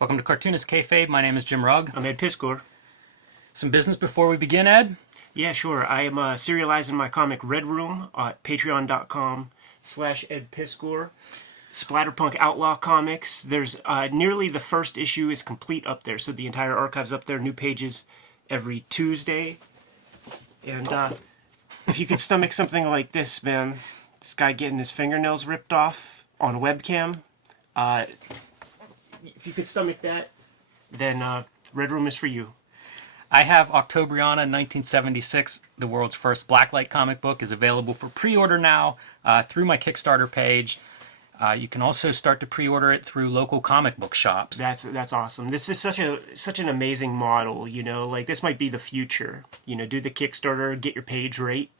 Welcome to Cartoonist Kayfabe. My name is Jim Rugg. I'm Ed Piscor. Some business before we begin, Ed? Yeah, sure. I am serializing my comic Red Room at patreon.com/Ed Piscor. Splatterpunk Outlaw Comics. There's nearly the first issue is complete up there, so the entire archive's up there. New pages every Tuesday. And if you could stomach something like this, man, this guy getting his fingernails ripped off on webcam, if you could stomach that, then Red Room is for you. I have Octobriana 1976, the world's first blacklight comic book, is available for pre-order now through my Kickstarter page. You can also start to pre-order it through local comic book shops. That's awesome. This is such an amazing model, you know, like this might be the future. You know, do the Kickstarter, get your page rate,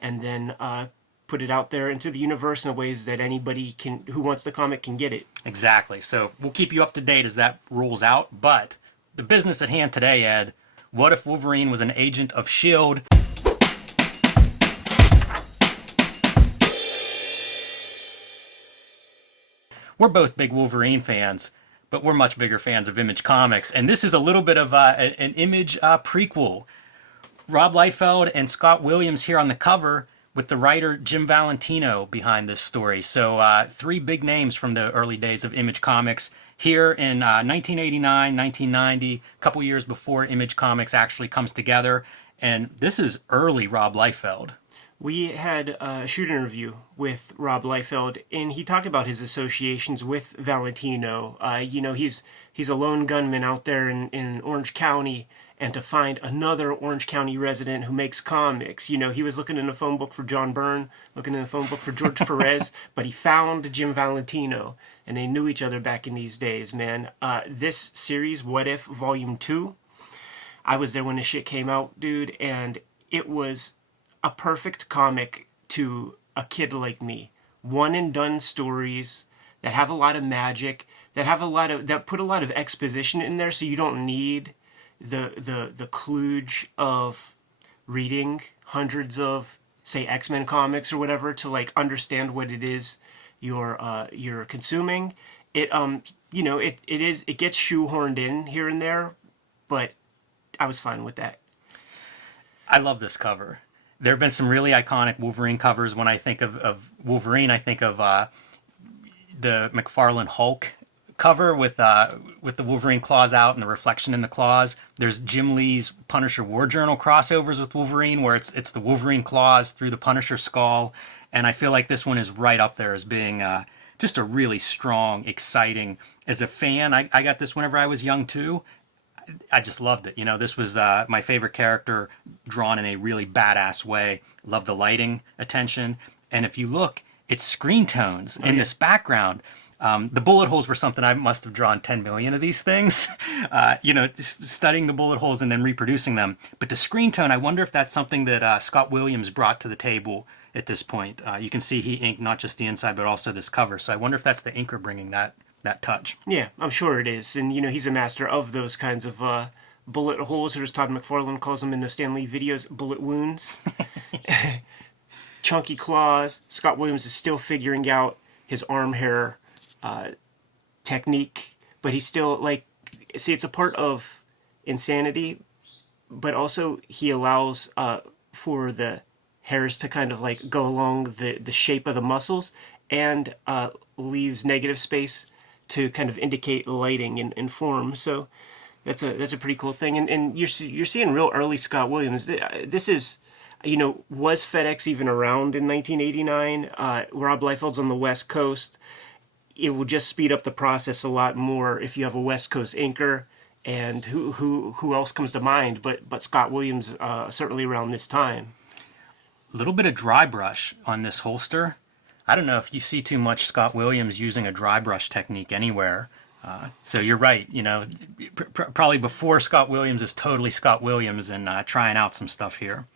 and then put it out there into the universe in ways that anybody who wants the comic can get it. Exactly. So we'll keep you up to date as that rolls out. But the business at hand today, Ed, what if Wolverine was an agent of S.H.I.E.L.D.? We're both big Wolverine fans, but we're much bigger fans of Image Comics. And this is a little bit of an Image prequel. Rob Liefeld and Scott Williams here on the cover with the writer Jim Valentino behind this story. So three big names from the early days of Image Comics here in 1989, 1990, a couple years before Image Comics actually comes together. And this is early Rob Liefeld. We had a shoot interview with Rob Liefeld, and he talked about his associations with Valentino. You know, he's a lone gunman out there in Orange County, and to find another Orange County resident who makes comics. You know, he was looking in the phone book for John Byrne, looking in the phone book for George Perez, but he found Jim Valentino, and they knew each other back in these days, man. This series, What If, Volume 2, I was there when this shit came out, dude, and it was a perfect comic to a kid like me. One and done stories that have a lot of magic, that put a lot of exposition in there, so you don't need the kludge of reading hundreds of, say, X-Men comics or whatever to like understand what it is you're consuming. It you know, it gets shoehorned in here and there, but I was fine with that. I love this cover. There have been some really iconic Wolverine covers. When I think of Wolverine, I think of the McFarlane Hulk cover with the Wolverine claws out and the reflection in the claws. There's Jim Lee's Punisher War Journal crossovers with Wolverine, where it's the Wolverine claws through the Punisher skull. And I feel like this one is right up there as being just a really strong, exciting. As a fan, I got this whenever I was young too. I just loved it. You know, this was my favorite character drawn in a really badass way. Love the lighting attention. And if you look, it's screen tones in this background. The bullet holes were something I must have drawn 10 million of these things. You know, studying the bullet holes and then reproducing them. But the screen tone, I wonder if that's something that Scott Williams brought to the table at this point. You can see he inked not just the inside, but also this cover. So I wonder if that's the inker bringing that touch. Yeah, I'm sure it is. And, you know, he's a master of those kinds of bullet holes, or as Todd McFarlane calls them in the Stan Lee videos, bullet wounds. Chunky claws. Scott Williams is still figuring out his arm hair technique, but he's still, like, see, it's a part of insanity, but also he allows for the hairs to kind of, like, go along the shape of the muscles, and leaves negative space to kind of indicate lighting and form. So that's a pretty cool thing. And you're seeing real early Scott Williams. This is, you know, was FedEx even around in 1989? Rob Liefeld's on the West Coast. It will just speed up the process a lot more if you have a West Coast inker. And who else comes to mind but Scott Williams, certainly around this time. A little bit of dry brush on this holster. I don't know if you see too much Scott Williams using a dry brush technique anywhere. So you're right, you know, probably before Scott Williams is totally Scott Williams and trying out some stuff here.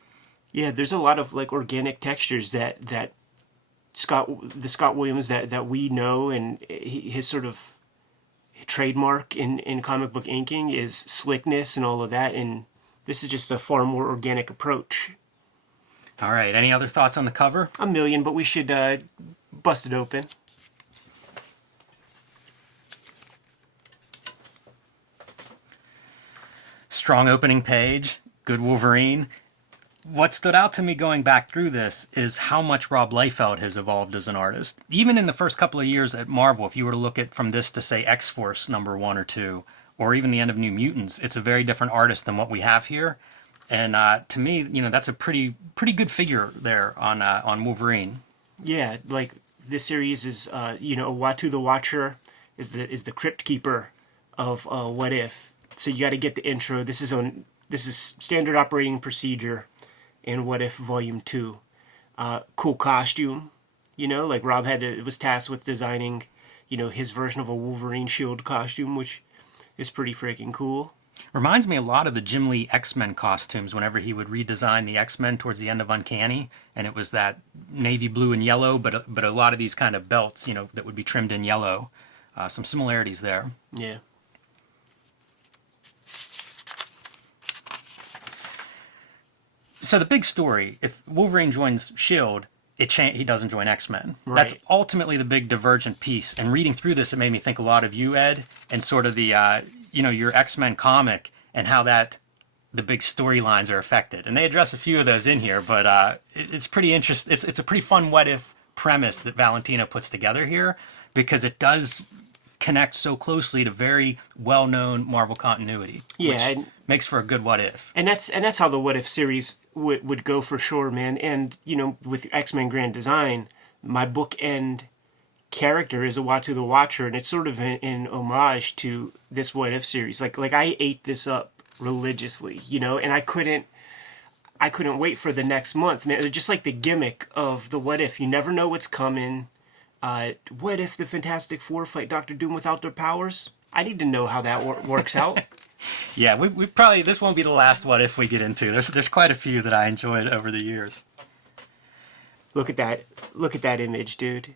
Yeah, there's a lot of like organic textures that Scott Williams that we know, and his sort of trademark in comic book inking is slickness and all of that, and this is just a far more organic approach. All right, any other thoughts on the cover? A million, but we should bust it open. Strong opening page, good Wolverine. What stood out to me going back through this is how much Rob Liefeld has evolved as an artist. Even in the first couple of years at Marvel, if you were to look at from this to say X-Force #1 or 2, or even the end of New Mutants, it's a very different artist than what we have here. And to me, that's a pretty good figure there on Wolverine. Yeah, like this series is, Uatu the Watcher is the Crypt Keeper of What If. So you got to get the intro. This is standard operating procedure in What If Volume 2. Cool costume, like Rob was tasked with designing, his version of a Wolverine shield costume, which is pretty freaking cool. Reminds me a lot of the Jim Lee X-Men costumes whenever he would redesign the X-Men towards the end of Uncanny, and it was that navy blue and yellow, but a lot of these kind of belts, that would be trimmed in yellow. Some similarities there. Yeah. So the big story, if Wolverine joins S.H.I.E.L.D., he doesn't join X-Men. Right. That's ultimately the big divergent piece. And reading through this, it made me think a lot of you, Ed, and sort of the, your X-Men comic and how the big storylines are affected. And they address a few of those in here, but it's pretty interesting. It's a pretty fun what-if premise that Valentino puts together here, because it does connect so closely to very well-known Marvel continuity. Yeah, which makes for a good what-if. And that's how the What If series would go for sure, man. And with X-Men Grand Design, my bookend character is Uatu the Watcher, and it's sort of in homage to this What If series. Like I ate this up religiously, and I couldn't wait for the next month, man. Just like the gimmick of the What If, you never know what's coming. What if the Fantastic Four fight Doctor Doom without their powers? I need to know how that works out. Yeah, we probably, this won't be the last what if we get into. There's quite a few that I enjoyed over the years. Look at that image, dude.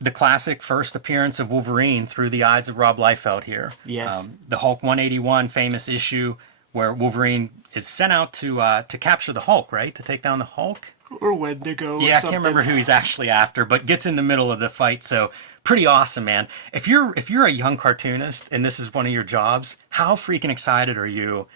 The classic first appearance of Wolverine through the eyes of Rob Liefeld here. Yes. The Hulk 181 famous issue where Wolverine is sent out to capture the Hulk, right? To take down the Hulk? Or Wendigo. Yeah, I can't remember who he's actually after, but gets in the middle of the fight. So pretty awesome, man. If you're a young cartoonist and this is one of your jobs, how freaking excited are you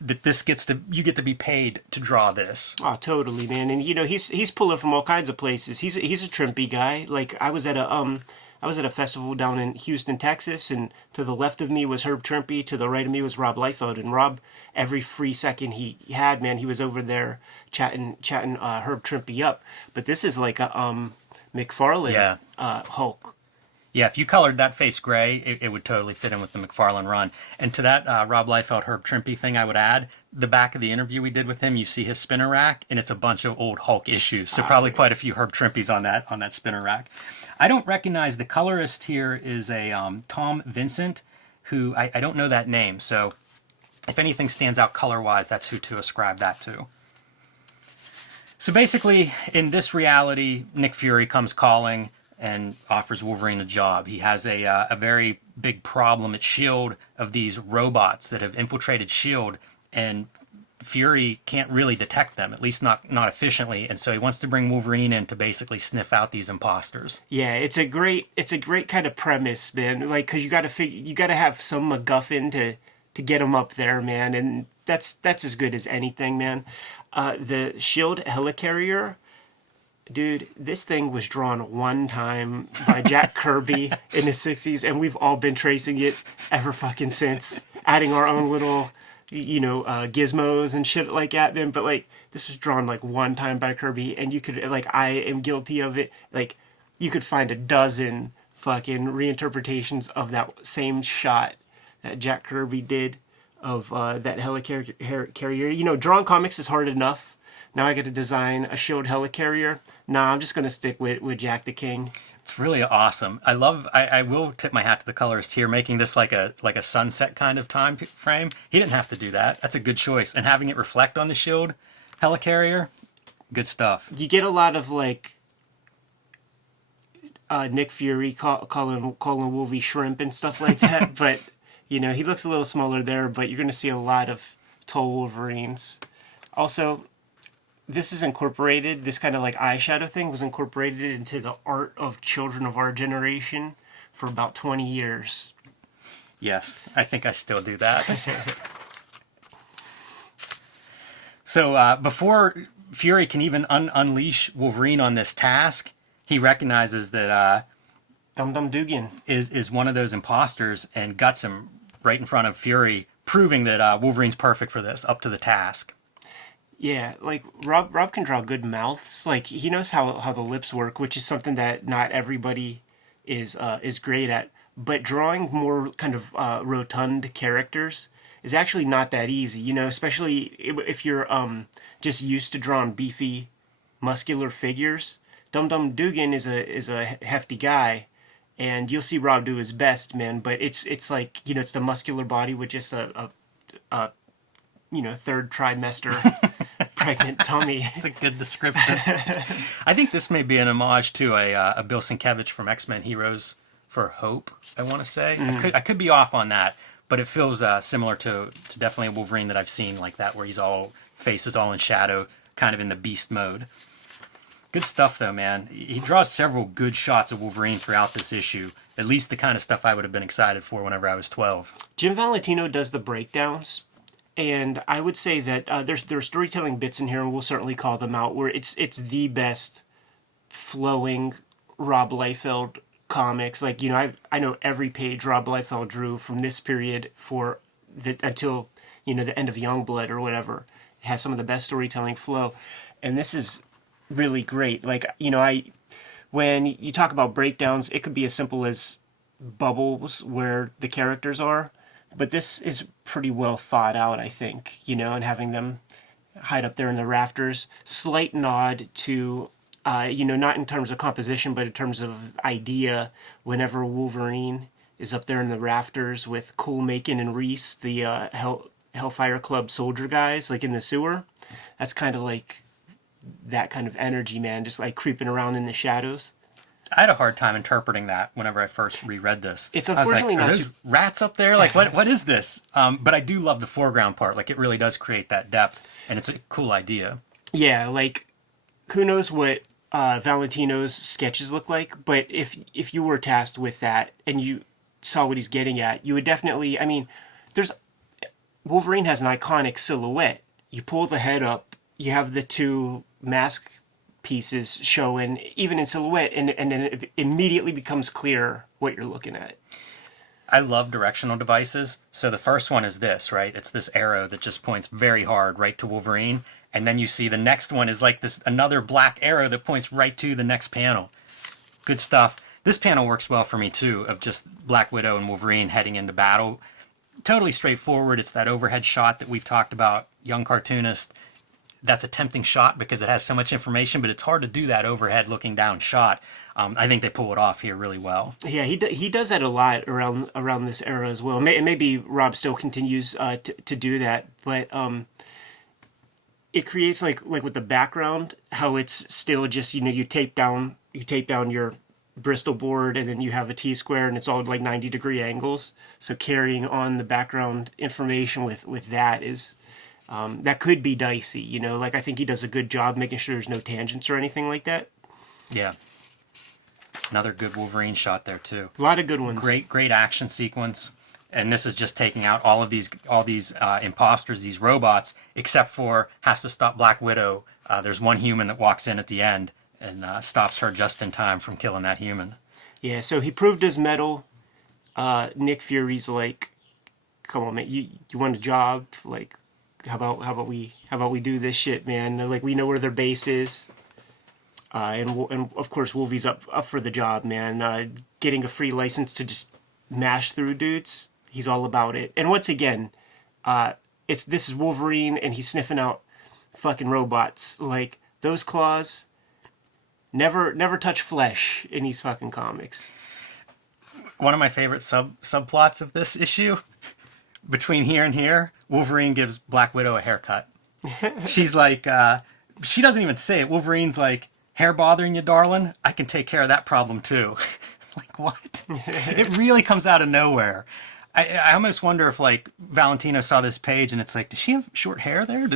that you get to be paid to draw this? Oh, totally, man. And he's pulling from all kinds of places. He's a trimpy guy. Like I was at a festival down in Houston, Texas, and to the left of me was Herb Trimpe, to the right of me was Rob Liefeld. And Rob, every free second he had, man, he was over there chatting Herb Trimpe up. But this is like a McFarlane Hulk. Yeah, if you colored that face gray, it would totally fit in with the McFarlane run. And to that Rob Liefeld, Herb Trimpe thing, I would add, the back of the interview we did with him, you see his spinner rack, and it's a bunch of old Hulk issues. So probably quite a few Herb Trimpes on that spinner rack. I don't recognize the colorist here is a Tom Vincent, who I don't know that name. So if anything stands out color-wise, that's who to ascribe that to. So basically, in this reality, Nick Fury comes calling and offers Wolverine a job. He has a very big problem at S.H.I.E.L.D. of these robots that have infiltrated S.H.I.E.L.D. and Fury can't really detect them, at least not efficiently, and so he wants to bring Wolverine in to basically sniff out these imposters. Yeah, it's a great kind of premise, man. Like, cause you got to have some MacGuffin to get him up there, man, and that's as good as anything, man. The S.H.I.E.L.D. helicarrier. Dude, this thing was drawn one time by Jack Kirby in the 60s, and we've all been tracing it ever fucking since, adding our own little, gizmos and shit like that, man. But, like, this was drawn, like, one time by Kirby, and you could, like, I am guilty of it. Like, you could find a dozen fucking reinterpretations of that same shot that Jack Kirby did of that helicarrier. Drawing comics is hard enough. Now I got to design a S.H.I.E.L.D. helicarrier. Nah, I'm just going to stick with Jack the King. It's really awesome. I will tip my hat to the colorist here, making this like a sunset kind of time frame. He didn't have to do that. That's a good choice. And having it reflect on the S.H.I.E.L.D. helicarrier, good stuff. You get a lot of, like, Nick Fury calling Wolvie shrimp and stuff like that. But, he looks a little smaller there, but you're going to see a lot of tall Wolverines. Also, this is incorporated, this kind of like eyeshadow thing was incorporated into the art of children of our generation for about 20 years. Yes, I think I still do that. So before Fury can even unleash Wolverine on this task, he recognizes that Dum Dum Dugan is one of those imposters and guts him right in front of Fury, proving that Wolverine's perfect for this, up to the task. Yeah, like Rob can draw good mouths. Like he knows how the lips work, which is something that not everybody is great at. But drawing more kind of rotund characters is actually not that easy. You know, especially if you're just used to drawing beefy, muscular figures. Dum Dum Dugan is a hefty guy, and you'll see Rob do his best, man. But it's like, you know, it's the muscular body with just a you know, third trimester pregnant tummy. It's a good description. I think this may be an homage to a Bill Sienkiewicz from X-Men Heroes for Hope, I want to say. I could be off on that, but it feels similar to definitely a Wolverine that I've seen like that, where he's face is all in shadow, kind of in the beast mode. Good stuff, though, man. He draws several good shots of Wolverine throughout this issue. At least the kind of stuff I would have been excited for whenever I was 12. Jim Valentino does the breakdowns. And I would say that there's storytelling bits in here, and we'll certainly call them out, where it's the best flowing Rob Liefeld comics. Like, you know, I know every page Rob Liefeld drew from this period until, you know, the end of Youngblood or whatever. It has some of the best storytelling flow, and this is really great. Like, you know, when you talk about breakdowns, it could be as simple as bubbles where the characters are. But this is pretty well thought out, I think, you know, and having them hide up there in the rafters. Slight nod to, you know, not in terms of composition, but in terms of idea, whenever Wolverine is up there in the rafters with Cole Macon and Reese, the Hellfire Club soldier guys, like in the sewer. That's kind of like that kind of energy, man, just like creeping around in the shadows. I had a hard time interpreting that whenever I first reread this. It's unfortunately not. Are those too... rats up there? Like, what is this? But I do love the foreground part. Like, it really does create that depth, and it's a cool idea. Yeah, like, who knows what Valentino's sketches look like? But if you were tasked with that and you saw what he's getting at, you would definitely. I mean, Wolverine has an iconic silhouette. You pull the head up, you have the two mask pieces showing even in silhouette, and then it immediately becomes clear what you're looking at. I love directional devices. So the first one is this, right? It's this arrow that just points very hard right to Wolverine, and then you see the next one is like this another black arrow that points right to the next panel. Good stuff. This panel works well for me too, of just Black Widow and Wolverine heading into battle. Totally straightforward. It's that overhead shot that we've talked about. Young Cartoonist. That's a tempting shot because it has so much information, but it's hard to do that overhead looking down shot. I think they pull it off here really well. Yeah, he does that a lot around this era as well. And maybe Rob still continues to do that, but it creates like with the background, how it's still just, you know, you tape down your Bristol board, and then you have a T-square, and it's all like 90-degree angles. So carrying on the background information with that is. That could be dicey, you know, like I think he does a good job making sure there's no tangents or anything like that. Yeah. Another good Wolverine shot there too. A lot of good ones. Great action sequence. And this is just taking out all these imposters, these robots, except for has to stop Black Widow. There's one human that walks in at the end and stops her just in time from killing that human. Yeah, so he proved his mettle. Nick Fury's like, come on, man, you want a job? Like, how about we do this shit, man? Like, we know where their base is, and of course Wolvie's up for the job, man. Getting a free license to just mash through dudes, he's all about it. And once again, this is Wolverine, and he's sniffing out fucking robots. Like, those claws never touch flesh in these fucking comics. One of my favorite subplots of this issue. Between here and here, Wolverine gives Black Widow a haircut. She's like, she doesn't even say it. Wolverine's like, hair bothering you, darling? I can take care of that problem too. Like, what? It really comes out of nowhere. I almost wonder if, like, Valentino saw this page and it's like, does she have short hair there?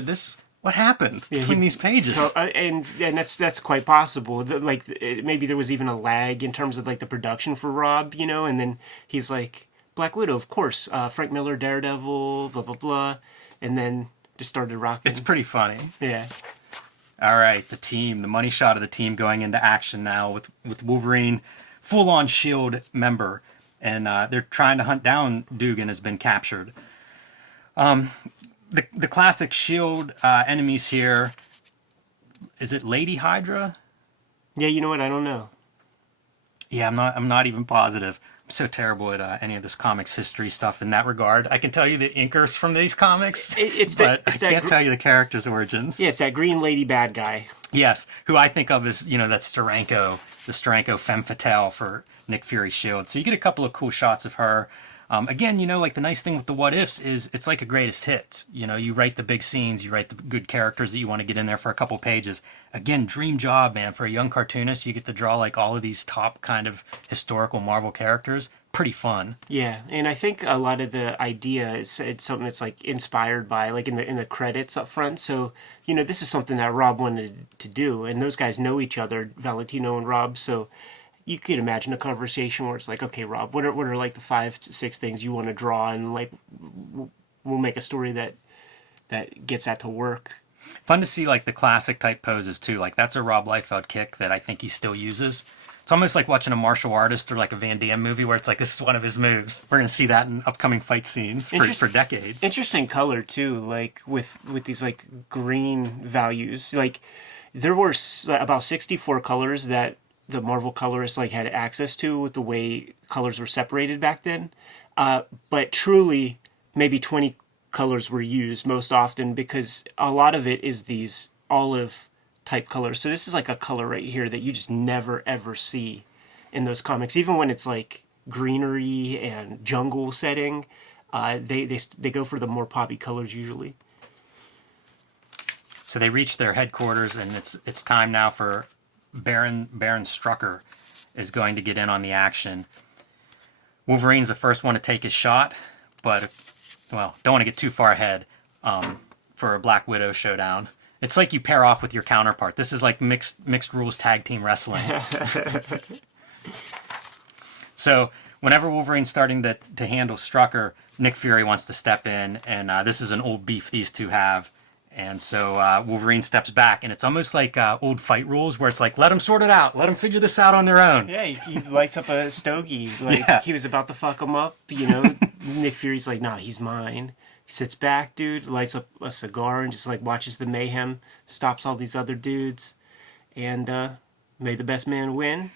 What happened between these pages? And that's quite possible. Maybe there was even a lag in terms of, like, the production for Rob, you know, and then he's like, Black Widow, of course, Frank Miller, Daredevil, blah, blah, blah. And then just started rocking. It's pretty funny. Yeah. All right, the money shot of the team going into action now with Wolverine, full-on S.H.I.E.L.D. member, and they're trying to hunt down Dugan has been captured. The classic S.H.I.E.L.D. Enemies here. Is it Lady Hydra? Yeah, you know what? I don't know. Yeah, I'm not even positive. I'm so terrible at any of this comics history stuff in that regard. I can tell you the inkers from these comics, but I can't tell you the characters' origins. Yeah, it's that green lady bad guy. Yes, who I think of as, that Steranko, the Steranko femme fatale for Nick Fury's S.H.I.E.L.D. So you get a couple of cool shots of her. Again, like the nice thing with the what ifs is it's like a greatest hits. You write the big scenes, you write the good characters that you want to get in there for a couple pages. Again, dream job, man. For a young cartoonist, you get to draw like all of these top kind of historical Marvel characters. Pretty fun. Yeah, and I think a lot of the idea is it's something that's like inspired by like in the credits up front. So this is something that Rob wanted to do, and those guys know each other, Valentino and Rob. So you could imagine a conversation where it's like, okay, Rob, what are like the 5 to 6 things you want to draw, and like we'll make a story that gets that to work. Fun to see like the classic type poses too. Like that's a Rob Liefeld kick that I think he still uses. It's almost like watching a martial artist or like a Van Damme movie where it's like this is one of his moves. We're gonna see that in upcoming fight scenes for decades. Interesting color too, like with these like green values. Like there were about 64 colors that the Marvel colorists like had access to with the way colors were separated back then. But truly, maybe 20 colors were used most often because a lot of it is these olive type colors. So this is like a color right here that you just never ever see in those comics. Even when it's like greenery and jungle setting, they go for the more poppy colors usually. So they reach their headquarters, and it's time now for Baron Strucker is going to get in on the action. Wolverine's the first one to take his shot, but don't want to get too far ahead for a Black Widow showdown. It's like you pair off with your counterpart. This is like mixed rules tag team wrestling. So whenever Wolverine's starting to handle Strucker, Nick Fury wants to step in, and this is an old beef these two have. And so Wolverine steps back, and it's almost like old fight rules where it's like, let them sort it out. Let them figure this out on their own. Yeah, he lights up a stogie. Like he was about to fuck him up, Nick Fury's like, nah, he's mine. He sits back, dude, lights up a cigar and just like watches the mayhem, stops all these other dudes, and may the best man win.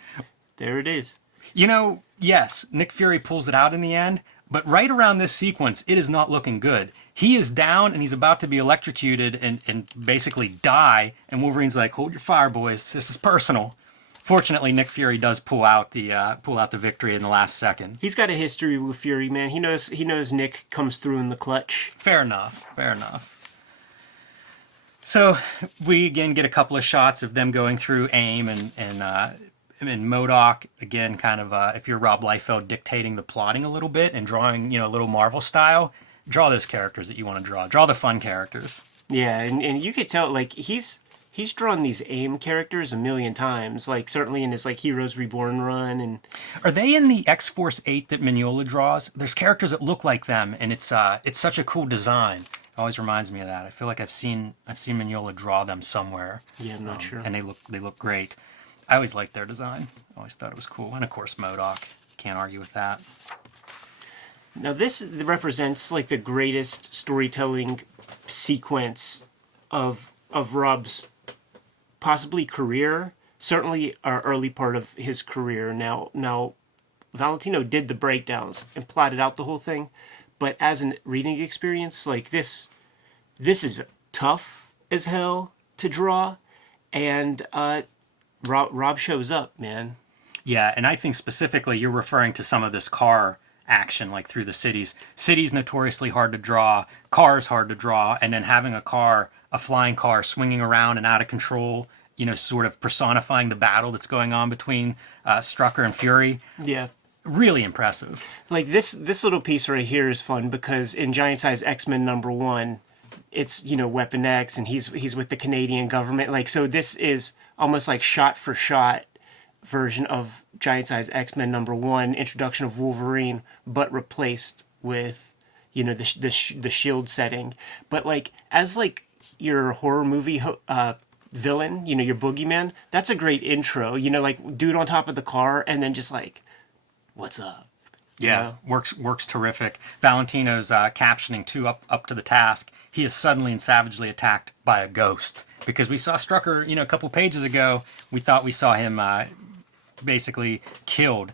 There it is. Yes, Nick Fury pulls it out in the end, but right around this sequence, it is not looking good. He is down and he's about to be electrocuted and basically die, and Wolverine's like, hold your fire, boys. This is personal. Fortunately, Nick Fury does pull out the victory in the last second. He's got a history with Fury, man. He knows Nick comes through in the clutch. Fair enough. So we again get a couple of shots of them going through AIM and MODOK again, kind of if you're Rob Liefeld, dictating the plotting a little bit and drawing a little Marvel style. Draw those characters that you want to draw. Draw the fun characters. Yeah, and you could tell like he's drawn these AIM characters a million times, like certainly in his like Heroes Reborn run. And are they in the X-Force 8 that Mignola draws? There's characters that look like them, and it's such a cool design. It always reminds me of that. I feel like I've seen Mignola draw them somewhere. Yeah, I'm not sure. And they look great. I always liked their design. I always thought it was cool. And of course MODOK. Can't argue with that. Now this represents like the greatest storytelling sequence of Rob's possibly career, certainly our early part of his career. Now Valentino did the breakdowns and plotted out the whole thing, but as a reading experience, like this is tough as hell to draw, and Rob shows up, man. Yeah, and I think specifically you're referring to some of this car action, like through the cities. Cities notoriously hard to draw, cars hard to draw, and then having a flying car swinging around and out of control, sort of personifying the battle that's going on between Strucker and Fury. Yeah. Really impressive. Like this little piece right here is fun because in Giant Size X-Men #1, it's, Weapon X, and he's with the Canadian government. Like, so this is almost like shot for shot version of Giant Size X-Men #1, introduction of Wolverine, but replaced with, you know, the Shield setting. But like as like your horror movie villain, you know, your boogeyman, that's a great intro. You know, like dude on top of the car, and then just like, what's up? Yeah, works terrific. Valentino's captioning too up to the task. He is suddenly and savagely attacked by a ghost, because we saw Strucker, you know, a couple pages ago. We thought we saw him basically killed.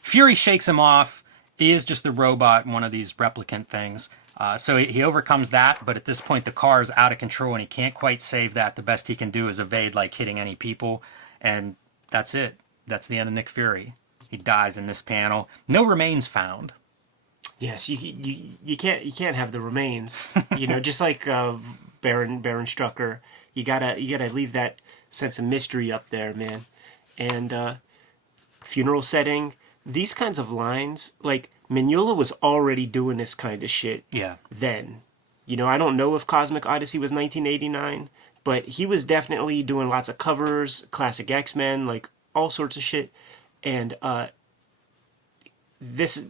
Fury shakes him off. He is just the robot, one of these replicant things. So he overcomes that, but at this point the car is out of control and he can't quite save that. The best he can do is evade, like hitting any people, and that's it. That's the end of Nick Fury. He dies in this panel. No remains found. Yes, you can't have the remains. You know, just like Baron Strucker, you gotta leave that sense of mystery up there, man. And funeral setting, these kinds of lines, like Mignola was already doing this kind of shit. Yeah. Then, you know, I don't know if Cosmic Odyssey was 1989, but he was definitely doing lots of covers, classic X-Men, like all sorts of shit. And that's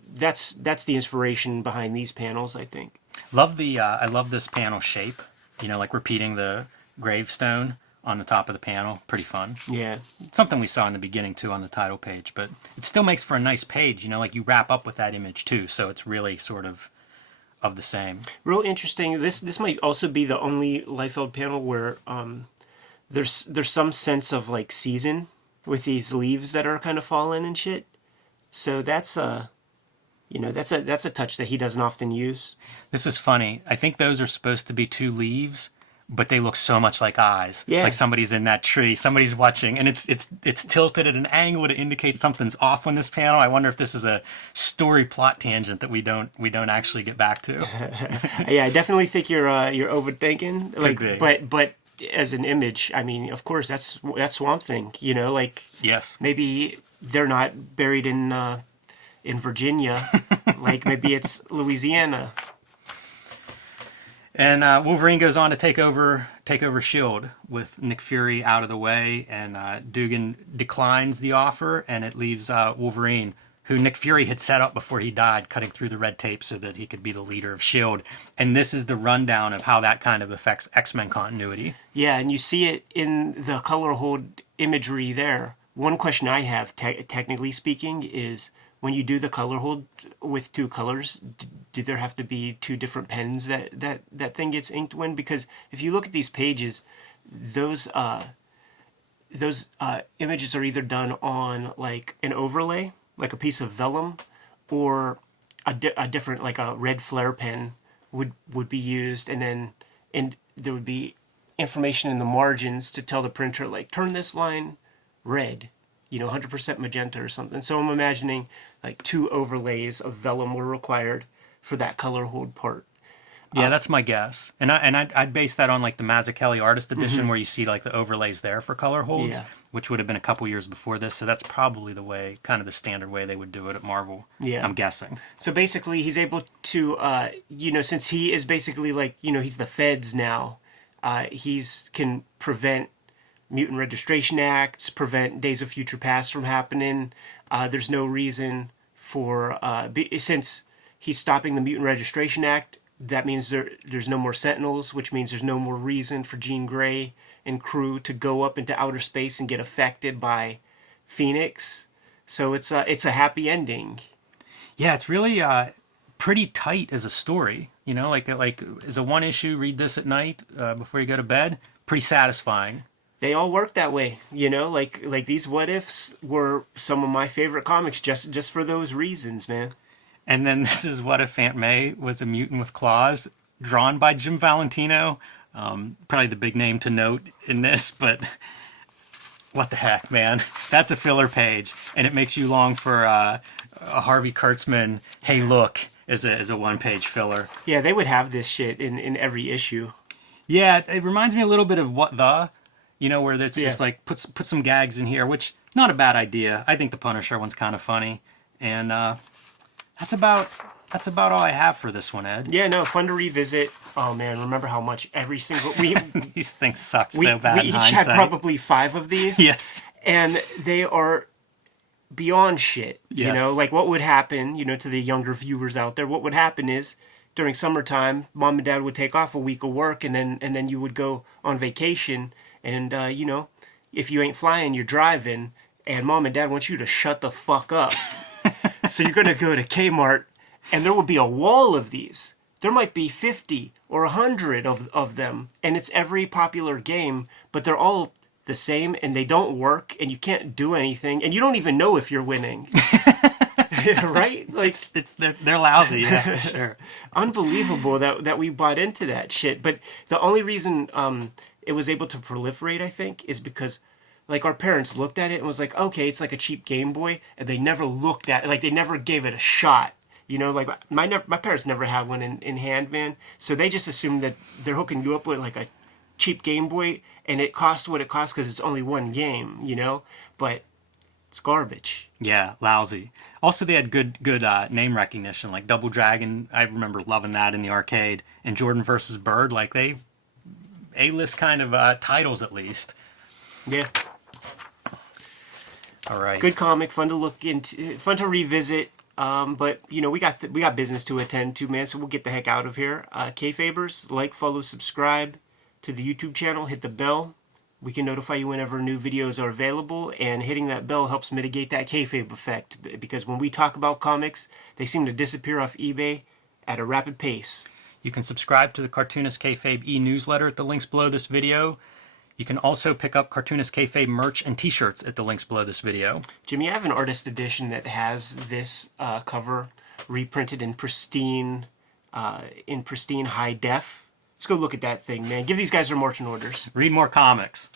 the inspiration behind these panels, I think. I love this panel shape. You know, like repeating the gravestone on the top of the panel. Pretty fun. Yeah. It's something we saw in the beginning too on the title page, but it still makes for a nice page. You know, like you wrap up with that image too, so it's really sort of the same. Real interesting. This might also be the only Liefeld panel where there's some sense of like season with these leaves that are kind of falling and shit. So that's you know, that's a touch that he doesn't often use. This is funny. I think those are supposed to be two leaves, but they look so much like eyes. Yeah. Like somebody's in that tree, somebody's watching, and it's tilted at an angle to indicate something's off on this panel. I wonder if this is a story plot tangent that we don't actually get back to. Yeah, I definitely think you're overthinking. Like, be. but as an image, I mean, of course, that's Swamp Thing. You know, like Yes. maybe they're not buried in Virginia, like maybe it's Louisiana. And Wolverine goes on to take over Shield with Nick Fury out of the way, and Dugan declines the offer, and it leaves Wolverine, who Nick Fury had set up before he died, cutting through the red tape so that he could be the leader of Shield. And this is the rundown of how that kind of affects X-Men continuity. Yeah, and you see it in the color hold imagery there. One question I have, technically speaking, is when you do the color hold with two colors, do there have to be two different pens that thing gets inked when? Because if you look at these pages, those images are either done on like an overlay, like a piece of vellum, or a different, like a red flare pen would be used, and there would be information in the margins to tell the printer, like, turn this line red, you know, 100% magenta or something. So I'm imagining like two overlays of vellum were required for that color hold part. Yeah, that's my guess. And I'd base that on like the Mazzucchelli Artist Edition, where you see like the overlays there for color holds, Yeah. which would have been a couple years before this. So that's probably the way, kind of the standard way they would do it at Marvel. Yeah. I'm guessing. So basically he's able to, you know, since he is basically like, you know, he's the feds now, he's can prevent Mutant Registration Acts, prevent Days of Future Past from happening. There's no reason for, since he's stopping the Mutant Registration Act, that means there's no more Sentinels, which means there's no more reason for Jean Grey and crew to go up into outer space and get affected by Phoenix. So it's a happy ending. Yeah, it's really pretty tight as a story. You know, like as a one issue, read this at night before you go to bed. Pretty satisfying. They all work that way, you know, like these what ifs were some of my favorite comics just for those reasons, man. And then this is What If Aunt May Was a Mutant with Claws, drawn by Jim Valentino. Probably the big name to note in this, but what the heck, man? That's a filler page, and it makes you long for a Harvey Kurtzman, hey, look, as a one-page filler. Yeah, they would have this shit in every issue. Yeah, it reminds me a little bit of What The, you know, where it's just like, put some gags in here, which, not a bad idea. I think the Punisher one's kind of funny. And that's about all I have for this one, Ed. Yeah, no, fun to revisit. Oh, man, remember how much every single... These things suck so bad we in each hindsight. had probably 5 of these. Yes. And they are beyond shit. You Yes. know, like what would happen, to the younger viewers out there, what would happen is during summertime, mom and dad would take off a week of work and then you would go on vacation and if you ain't flying, you're driving and mom and dad want you to shut the fuck up. So you're going to go to Kmart and there will be a wall of these. There might be 50 or 100 of them and it's every popular game, but they're all the same and they don't work and you can't do anything and you don't even know if you're winning. Right? Like they're lousy, yeah, for sure. Unbelievable that we bought into that shit. But the only reason it was able to proliferate, I think, is because like our parents looked at it and was like, okay, it's like a cheap Game Boy, and they never looked at it, like they never gave it a shot. Like my parents never had one in hand, man. So they just assumed that they're hooking you up with like a cheap Game Boy, and it costs what it costs because it's only one game, But it's garbage. Yeah, lousy. Also, they had good name recognition, like Double Dragon. I remember loving that in the arcade. And Jordan versus Bird, like they A-list kind of titles at least. Yeah. All right. Good comic, fun to look into, fun to revisit. But we got business to attend to, man. So we'll get the heck out of here. Kayfabers, like, follow, subscribe to the YouTube channel. Hit the bell. We can notify you whenever new videos are available, and hitting that bell helps mitigate that kayfabe effect, because when we talk about comics, they seem to disappear off eBay at a rapid pace. You can subscribe to the Cartoonist Kayfabe e-newsletter at the links below this video. You can also pick up Cartoonist Kayfabe merch and t-shirts at the links below this video. Jimmy, I have an artist edition that has this cover reprinted in pristine high def. Let's go look at that thing, man. Give these guys their marching orders. Read more comics.